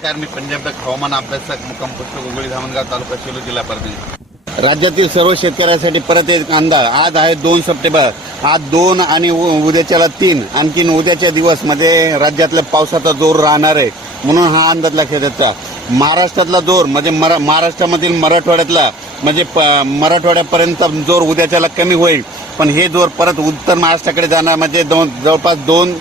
मी पंजाब हवामान अभ्यासक मुक्काम पोस्ट गोगोळी धामणगाव तालुका सेलू जिल्हा परभणी। राज्यातील सर्व शेतकऱ्यांसाठी परत एक अंदाज। आज आहे 2 सप्टेंबर। आज 2 आणि उद्याच्याला 3 आणखीन उद्याच्या दिवस मध्ये राज्यातल्या पावसाचा जोर राहणार आहे, म्हणून हा अंदाज लक्षात घ्यायचा। महाराष्ट्रातला जोर म्हणजे महाराष्ट्रामधील मराठवाड्यातला म्हणजे मराठवाड्यापर्यंत जोर उद्याच्याला कमी होईल, पण हे जोर परत उत्तर महाराष्ट्राकडे जाणार म्हणजे जवळपास 2,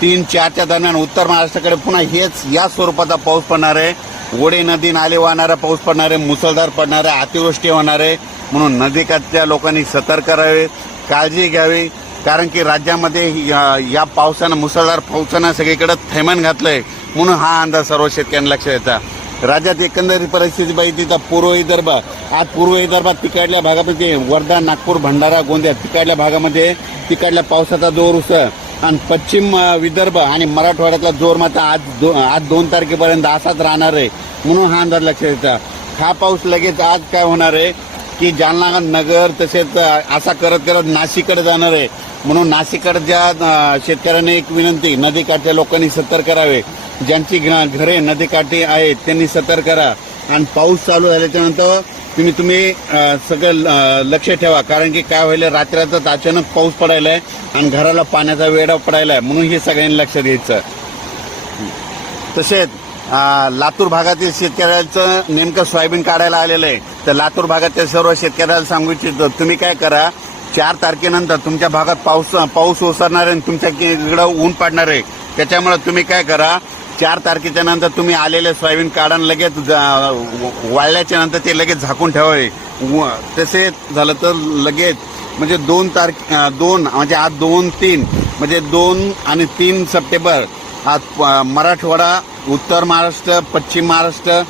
3, 4च्या दरम्यान उत्तर महाराष्ट्राकडे पुन्हा हेच या स्वरूपाचा पाऊस पडणार आहे। ओढे नदी नाले वाहणारा पाऊस पडणार आहे, मुसळधार पडणार आहे, अतिवृष्टी होणार आहे, म्हणून नदीकाठच्या लोकांनी सतर्क राहावे, काळजी घ्यावी। कारण की राज्यामध्ये या पावसानं मुसळधार पावसानं सगळीकडे थैमान घातलंय, म्हणून हा अंदाज सर्व शेतकऱ्यांना लक्षात येता। राज्यात एकंदरीत परिस्थिती पाहिजे तर पूर्व विदर्भ, आज पूर्व विदर्भात तिकडल्या भागामध्ये वर्धा, नागपूर, भंडारा, गोंदिया तिकडल्या भागामध्ये तिकडल्या पावसाचा जोर उसळ आणि पश्चिम विदर्भ आणि मराठवाड्यातला जोर मात्र आज 2 तारखेपर्यंत असाच राहणार आहे, म्हणून हा अंदाज लक्षात येता। हा पाऊस लगेच आज काय होणार आहे की जालना, नगर तसेच असा करत करत नाशिककडे जाणार आहे, म्हणून नाशिककडच्या शेतकऱ्यांनी एक विनंती, नदीकाठच्या लोकांनी सतर्क करावे। ज्यांची घरे नदीकाठी आहेत त्यांनी सतर्क करा आणि पाऊस चालू झाल्याच्या नंतर तुम्ही सगळं लक्ष ठेवा, कारण की काय व्हायला रात्रीचाच अचानक पाऊस पडायला आहे आणि घराला पाण्याचा वेढा पडायला आहे, म्हणून हे सगळ्यांनी लक्षात घ्यायचं। तसेच लातूर भागातील शेतकऱ्यांचं नेमकं सोयाबीन काढायला आलेलं आहे, तर लातूर भागातील सर्व शेतकऱ्याला सांगू इच्छितो, तुम्ही काय करा, 4 तारखेनंतर तुमच्या भागात पाऊस ओसरणार आहे आणि तुमच्या इकडं ऊन पडणार आहे, त्याच्यामुळे तुम्ही काय करा, 4 तारखेच्या नंतर तुम्ही आलेले सोयाबीन काढून लगेच वाळल्याच्या नंतर ते लगेच झाकून ठेवावे। तसे झालं तर लगेच म्हणजे 2 म्हणजे आज 2, 3 म्हणजे 2 आणि 3 सप्टेंबर आज मराठवाडा, उत्तर महाराष्ट्र, पश्चिम महाराष्ट्र,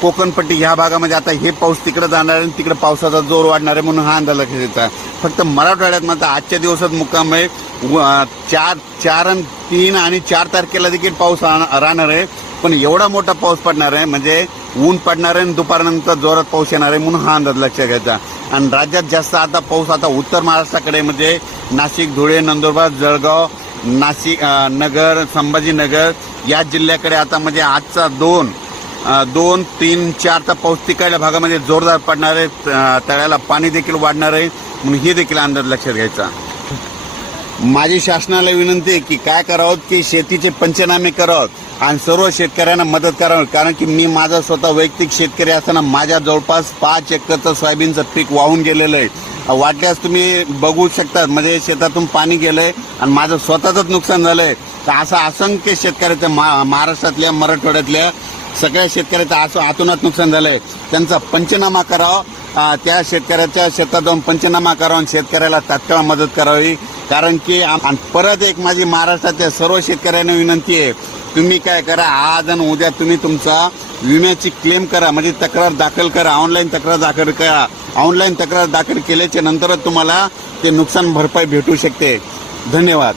कोकणपट्टी ह्या भागामध्ये आता हे पाऊस तिकडे जाणार आहे आणि तिकडे पावसाचा जोर वाढणार आहे, म्हणून हा अंदाज लक्षात येतात। फक्त मराठवाड्यात मात्र आजच्या दिवसात मुक्काम आहे 3 आणि 4 तारखेला देखील पाऊस राहणार आहे, पण एवढा मोठा पाऊस पडणार आहे म्हणजे ऊन पडणार आहे आणि दुपारनंतर जोरात पाऊस येणार आहे, म्हणून हा अंदाज लक्षात घ्यायचा। आणि राज्यात जास्त आता पाऊस उत्तर महाराष्ट्राकडे म्हणजे नाशिक, धुळे, नंदुरबार, जळगाव, नाशिक, नगर, संभाजीनगर या जिल्ह्याकडे आता म्हणजे आजचा 2, 3, 4चा पाऊस तिकडल्या भागामध्ये जोरदार पडणार आहे, तळ्याला पाणी देखील वाढणार आहे, म्हणून हे देखील अंदाज लक्षात घ्यायचा। माझी शासनाला विनंती आहे की काय करावं की शेतीचे पंचनामे करावं आणि सर्व शेतकऱ्यांना मदत करावी, कारण की मी माझा स्वतः वैयक्तिक शेतकरी असताना माझ्या जवळपास 5 एकरचं सोयाबीनचं पीक वाहून गेलेलं आहे। वाटल्यास तुम्ही बघू शकता, म्हणजे शेतातून पाणी गेलंय आणि माझं स्वतःच नुकसान झालंय। तर असं असंख्य शेतकऱ्याचं महाराष्ट्रातल्या, मराठवाड्यातल्या सगळ्या शेतकऱ्याचं आतोनात नुकसान झालंय, त्यांचा पंचनामा करावा, त्या शेतकऱ्याच्या शेतात जाऊन पंचनामा करावा आणि शेतकऱ्याला तात्काळ मदत करावी। कारण की परत एक माझी महाराष्ट्रातल्या सर्व शेतकऱ्यांना विनंती आहे, तुम्ही काय करा, आज आणि उद्या तुम्ही तुमचा विम्याची क्लेम करा, म्हणजे तक्रार दाखल करा, ऑनलाईन तक्रार दाखल करा। ऑनलाईन तक्रार दाखल केल्याच्या नंतरच तुम्हाला ते नुकसान भरपाई भेटू शकते। धन्यवाद।